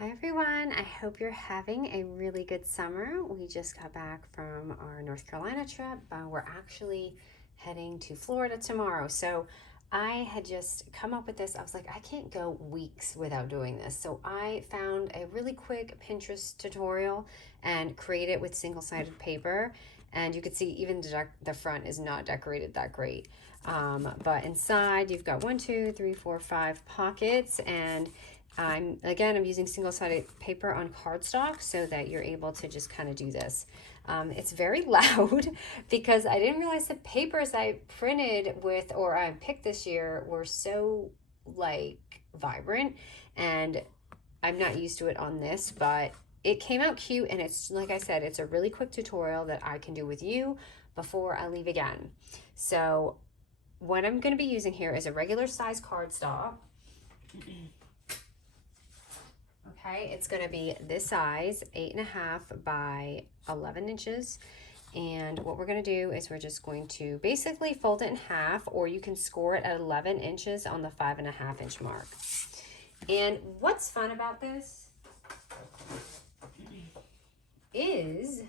Hi everyone, I hope you're having a really good summer. We just got back from our North Carolina trip. We're actually heading to Florida tomorrow. So I had just come up with this. I was like, I can't go weeks without doing this. So I found a really quick Pinterest tutorial and created it with single-sided paper. And you can see even the front is not decorated that great. But inside you've got 1, 2, 3, 4, 5 pockets, and I'm using single-sided paper on cardstock so that you're able to just kind of do this. It's very loud because I didn't realize the papers I printed with or I picked this year were so like vibrant, and I'm not used to it on this, but it came out cute, and it's like I said, it's a really quick tutorial that I can do with you before I leave again. So what I'm going to be using here is a regular size cardstock. Okay, it's going to be this size, 8.5 by 11 inches. And what we're going to do is we're just going to basically fold it in half, or you can score it at 11 inches on the 5.5 inch mark. And what's fun about this is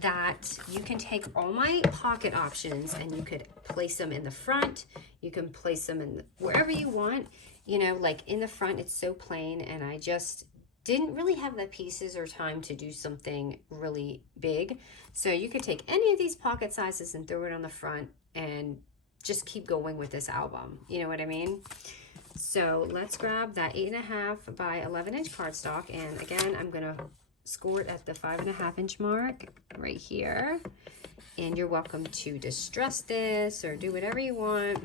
that you can take all my pocket options and you could place them in the front. You can place them in wherever you want. You know, like in the front, it's so plain, and I just didn't really have the pieces or time to do something really big. So you could take any of these pocket sizes and throw it on the front and just keep going with this album. You know what I mean? So let's grab that 8.5 by 11 inch cardstock. And again, I'm gonna score it at the 5.5 inch mark right here. And you're welcome to distress this or do whatever you want.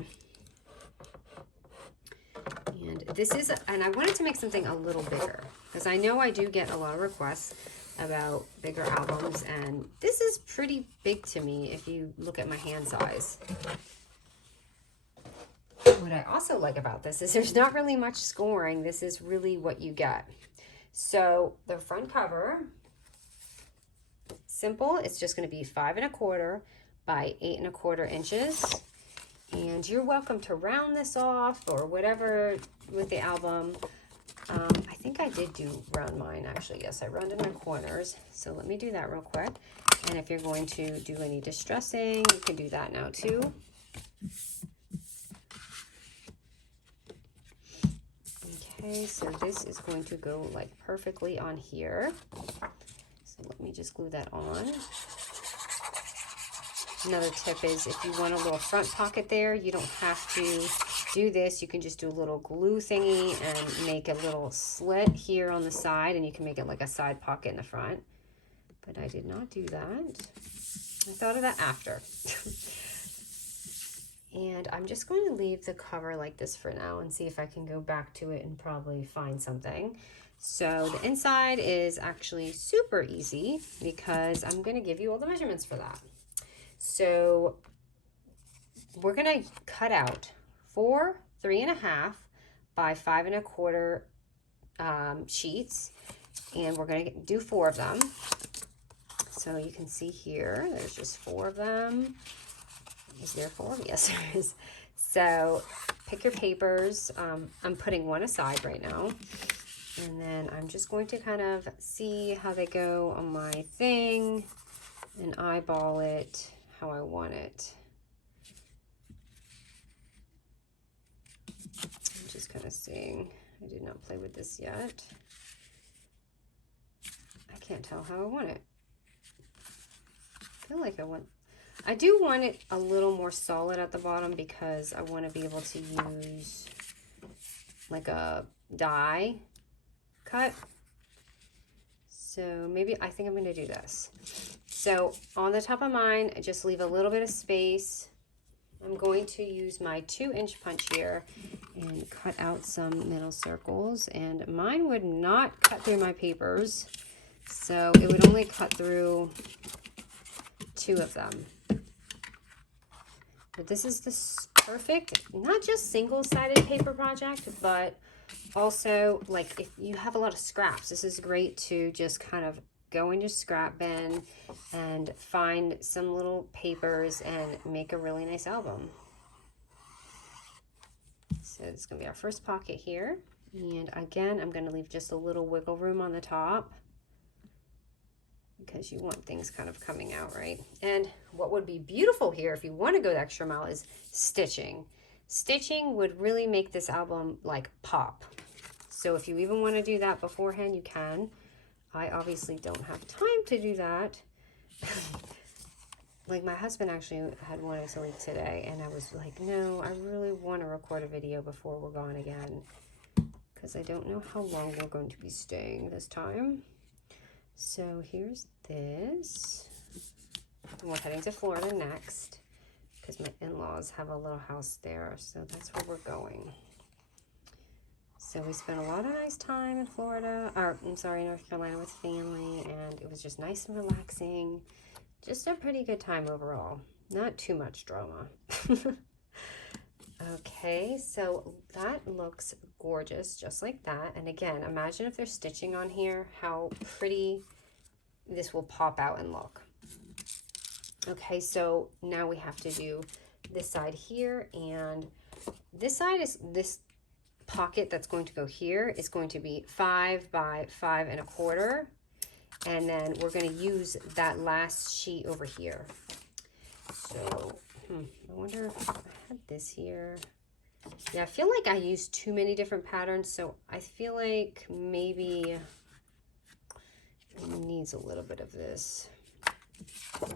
And this is, and I wanted to make something a little bigger because I know I do get a lot of requests about bigger albums, and this is pretty big to me if you look at my hand size. What I also like about this is there's not really much scoring. This is really what you get. So the front cover, simple, it's just going to be 5.25 by 8.25 inches. And you're welcome to round this off or whatever with the album. I think I did do round mine actually. Yes, I rounded my corners. So let me do that real quick. And if you're going to do any distressing, you can do that now too. Okay, so this is going to go like perfectly on here. So let me just glue that on. Another tip is if you want a little front pocket there, you don't have to do this. You can just do a little glue thingy and make a little slit here on the side, and you can make it like a side pocket in the front. But I did not do that. I thought of that after. And I'm just going to leave the cover like this for now and see if I can go back to it and probably find something. So the inside is actually super easy because I'm going to give you all the measurements for that. So we're going to cut out 4 3.5 by 5.25 sheets, and we're going to do 4 of them. So you can see here, there's just 4 of them. Is there 4? Yes, there is. So pick your papers. I'm putting one aside right now. And then I'm just going to kind of see how they go on my thing and eyeball it how I want it. I'm just kind of seeing. I did not play with this yet. I can't tell how I want it. I feel like I do want it a little more solid at the bottom because I want to be able to use like a die cut. So maybe I think I'm going to do this. So on the top of mine, I just leave a little bit of space. I'm going to use my 2-inch punch here and cut out some middle circles. And mine would not cut through my papers, so it would only cut through 2 of them. But this is the perfect, not just single-sided paper project, but also like if you have a lot of scraps, this is great to just kind of go in your scrap bin and find some little papers and make a really nice album. So it's gonna be our first pocket here. And again, I'm going to leave just a little wiggle room on the top because you want things kind of coming out, right? And what would be beautiful here, if you want to go the extra mile, is stitching. Stitching would really make this album like pop. So if you even want to do that beforehand, you can. I obviously don't have time to do that. Like my husband actually had wanted to leave today, and I was like, no, I really want to record a video before we're gone again, because I don't know how long we're going to be staying this time. So here's this. We're heading to Florida next, because my in-laws have a little house there, so that's where we're going. So we spent a lot of nice time in Florida, or I'm sorry, North Carolina with family, and it was just nice and relaxing. Just a pretty good time overall. Not too much drama. Okay, so that looks gorgeous, just like that. And again, imagine if there's stitching on here, how pretty this will pop out and look. Okay, so now we have to do this side here, and this side is this pocket that's going to go here is going to be 5 by 5 1/4. And then we're going to use that last sheet over here. So, I wonder if I had this here. Yeah, I feel like I used too many different patterns, so I feel like maybe it needs a little bit of this. Let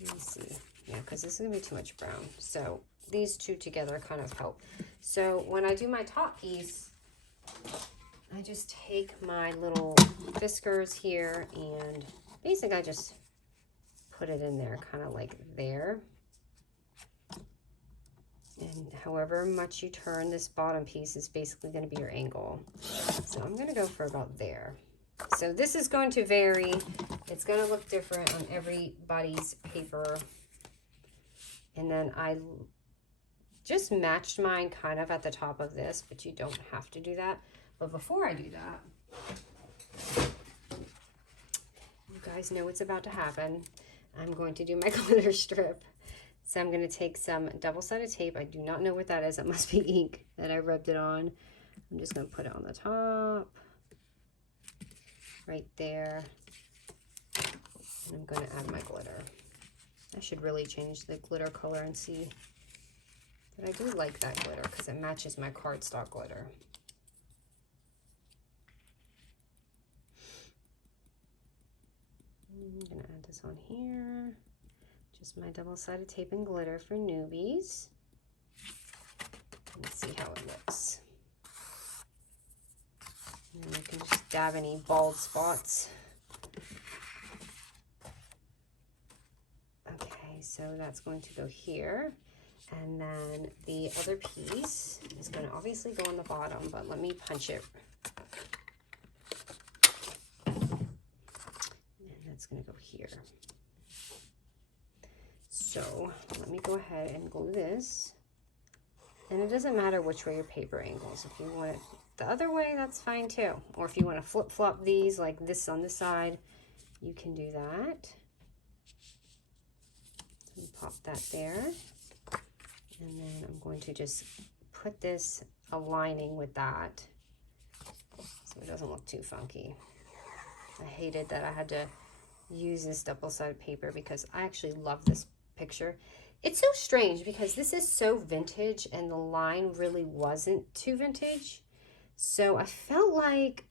me see. Yeah, because this is going to be too much brown. So these two together kind of help. So when I do my top piece, I just take my little whiskers here and basically I just put it in there, kind of like there. And however much you turn, this bottom piece is basically going to be your angle. So I'm going to go for about there. So this is going to vary. It's going to look different on everybody's paper. And then I just matched mine kind of at the top of this, but you don't have to do that. But before I do that, you guys know what's about to happen. I'm going to do my glitter strip. So I'm going to take some double-sided tape. I do not know what that is. It must be ink that I rubbed it on. I'm just going to put it on the top, right there. And I'm going to add my glitter. I should really change the glitter color and see. But I do like that glitter because it matches my cardstock glitter. I'm going to add this on here. Just my double-sided tape and glitter for newbies. Let's see how it looks. And you can just dab any bald spots. Okay, so that's going to go here. And then the other piece is going to obviously go on the bottom, but let me punch it. It's going to go here. So let me go ahead and glue this. And it doesn't matter which way your paper angles. If you want it the other way, that's fine too. Or if you want to flip-flop these like this on this side, you can do that. So pop that there. And then I'm going to just put this aligning with that so it doesn't look too funky. I hated that I had to use this double-sided paper because I actually love this picture. It's so strange because this is so vintage and the line really wasn't too vintage. So I felt like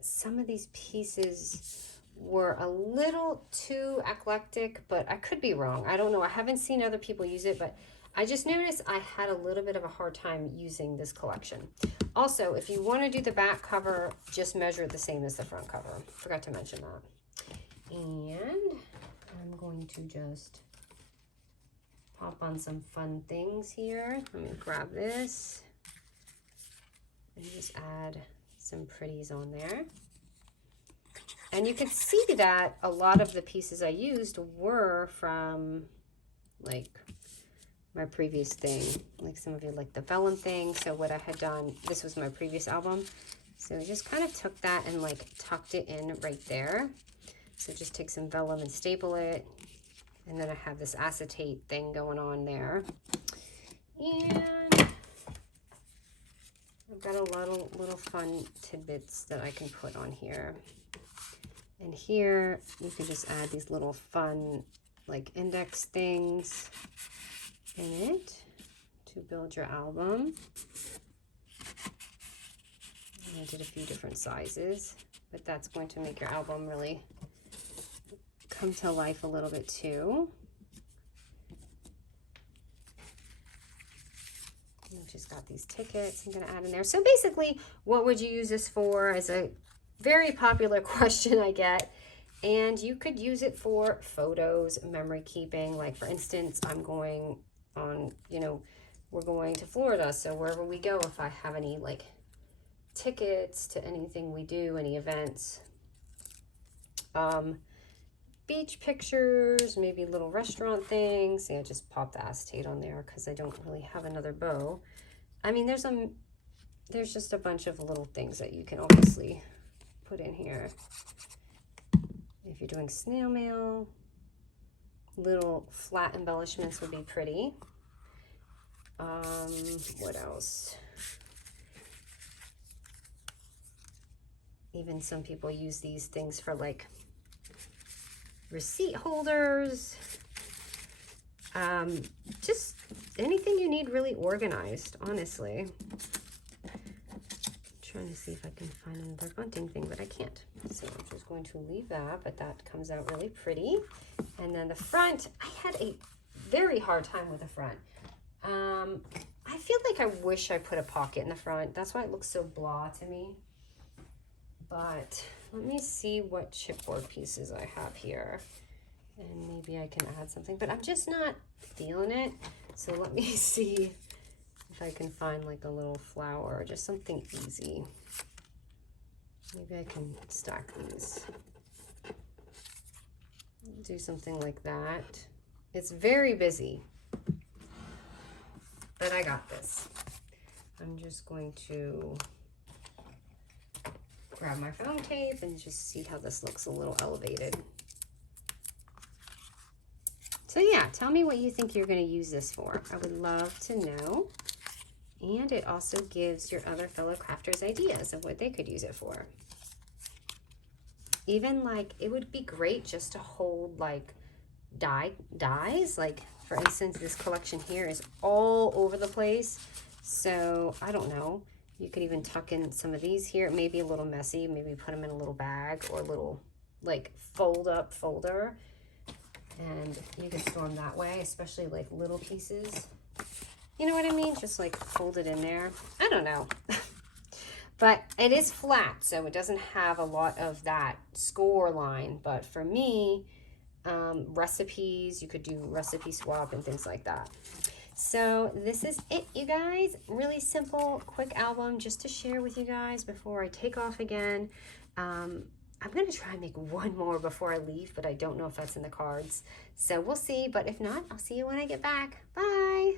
some of these pieces were a little too eclectic, but I could be wrong. I don't know. I haven't seen other people use it, but I just noticed I had a little bit of a hard time using this collection. Also, if you want to do the back cover, just measure it the same as the front cover. Forgot to mention that. And I'm going to just pop on some fun things here. Let me grab this and just add some pretties on there. And you can see that a lot of the pieces I used were from like my previous thing. Like some of you like the vellum thing. So what I had done, this was my previous album. So I just kind of took that and like tucked it in right there. So just take some vellum and staple it. And then I have this acetate thing going on there. And I've got a lot of little fun tidbits that I can put on here. And here you can just add these little fun like index things in it to build your album. And I did a few different sizes, but that's going to make your album really come to life a little bit too. I've just got these tickets I'm going to add in there. So basically, what would you use this for is a very popular question I get. And you could use it for photos, memory keeping. Like for instance, I'm going on, you know, we're going to Florida. So wherever we go, if I have any like tickets to anything we do, any events, beach pictures, maybe little restaurant things. Yeah, just pop the acetate on there because I don't really have another bow. I mean, there's just a bunch of little things that you can obviously put in here. If you're doing snail mail, little flat embellishments would be pretty. What else? Even some people use these things for like receipt holders. Just anything you need really organized, honestly. Trying to see if I can find another bunting thing, but I can't. So I'm just going to leave that, but that comes out really pretty. And then the front, I had a very hard time with the front. I feel like I wish I put a pocket in the front. That's why it looks so blah to me. But let me see what chipboard pieces I have here. And maybe I can add something, but I'm just not feeling it. So let me see if I can find like a little flower or just something easy. Maybe I can stack these. Do something like that. It's very busy, but I got this. I'm just going to grab my foam tape and just see how this looks a little elevated. So yeah, tell me what you think you're going to use this for. I would love to know. And it also gives your other fellow crafters ideas of what they could use it for. Even like, it would be great just to hold like dies. Like for instance, this collection here is all over the place. So I don't know. You could even tuck in some of these here. It may be a little messy. Maybe put them in a little bag or a little like fold up folder. And you can store them that way, especially like little pieces. You know what I mean? Just like fold it in there. I don't know. But it is flat, so it doesn't have a lot of that score line. But for me, recipes, you could do recipe swap and things like that. So this is it, you guys. Really simple, quick album just to share with you guys before I take off again. I'm going to try and make one more before I leave, but I don't know if that's in the cards. So we'll see. But if not, I'll see you when I get back. Bye.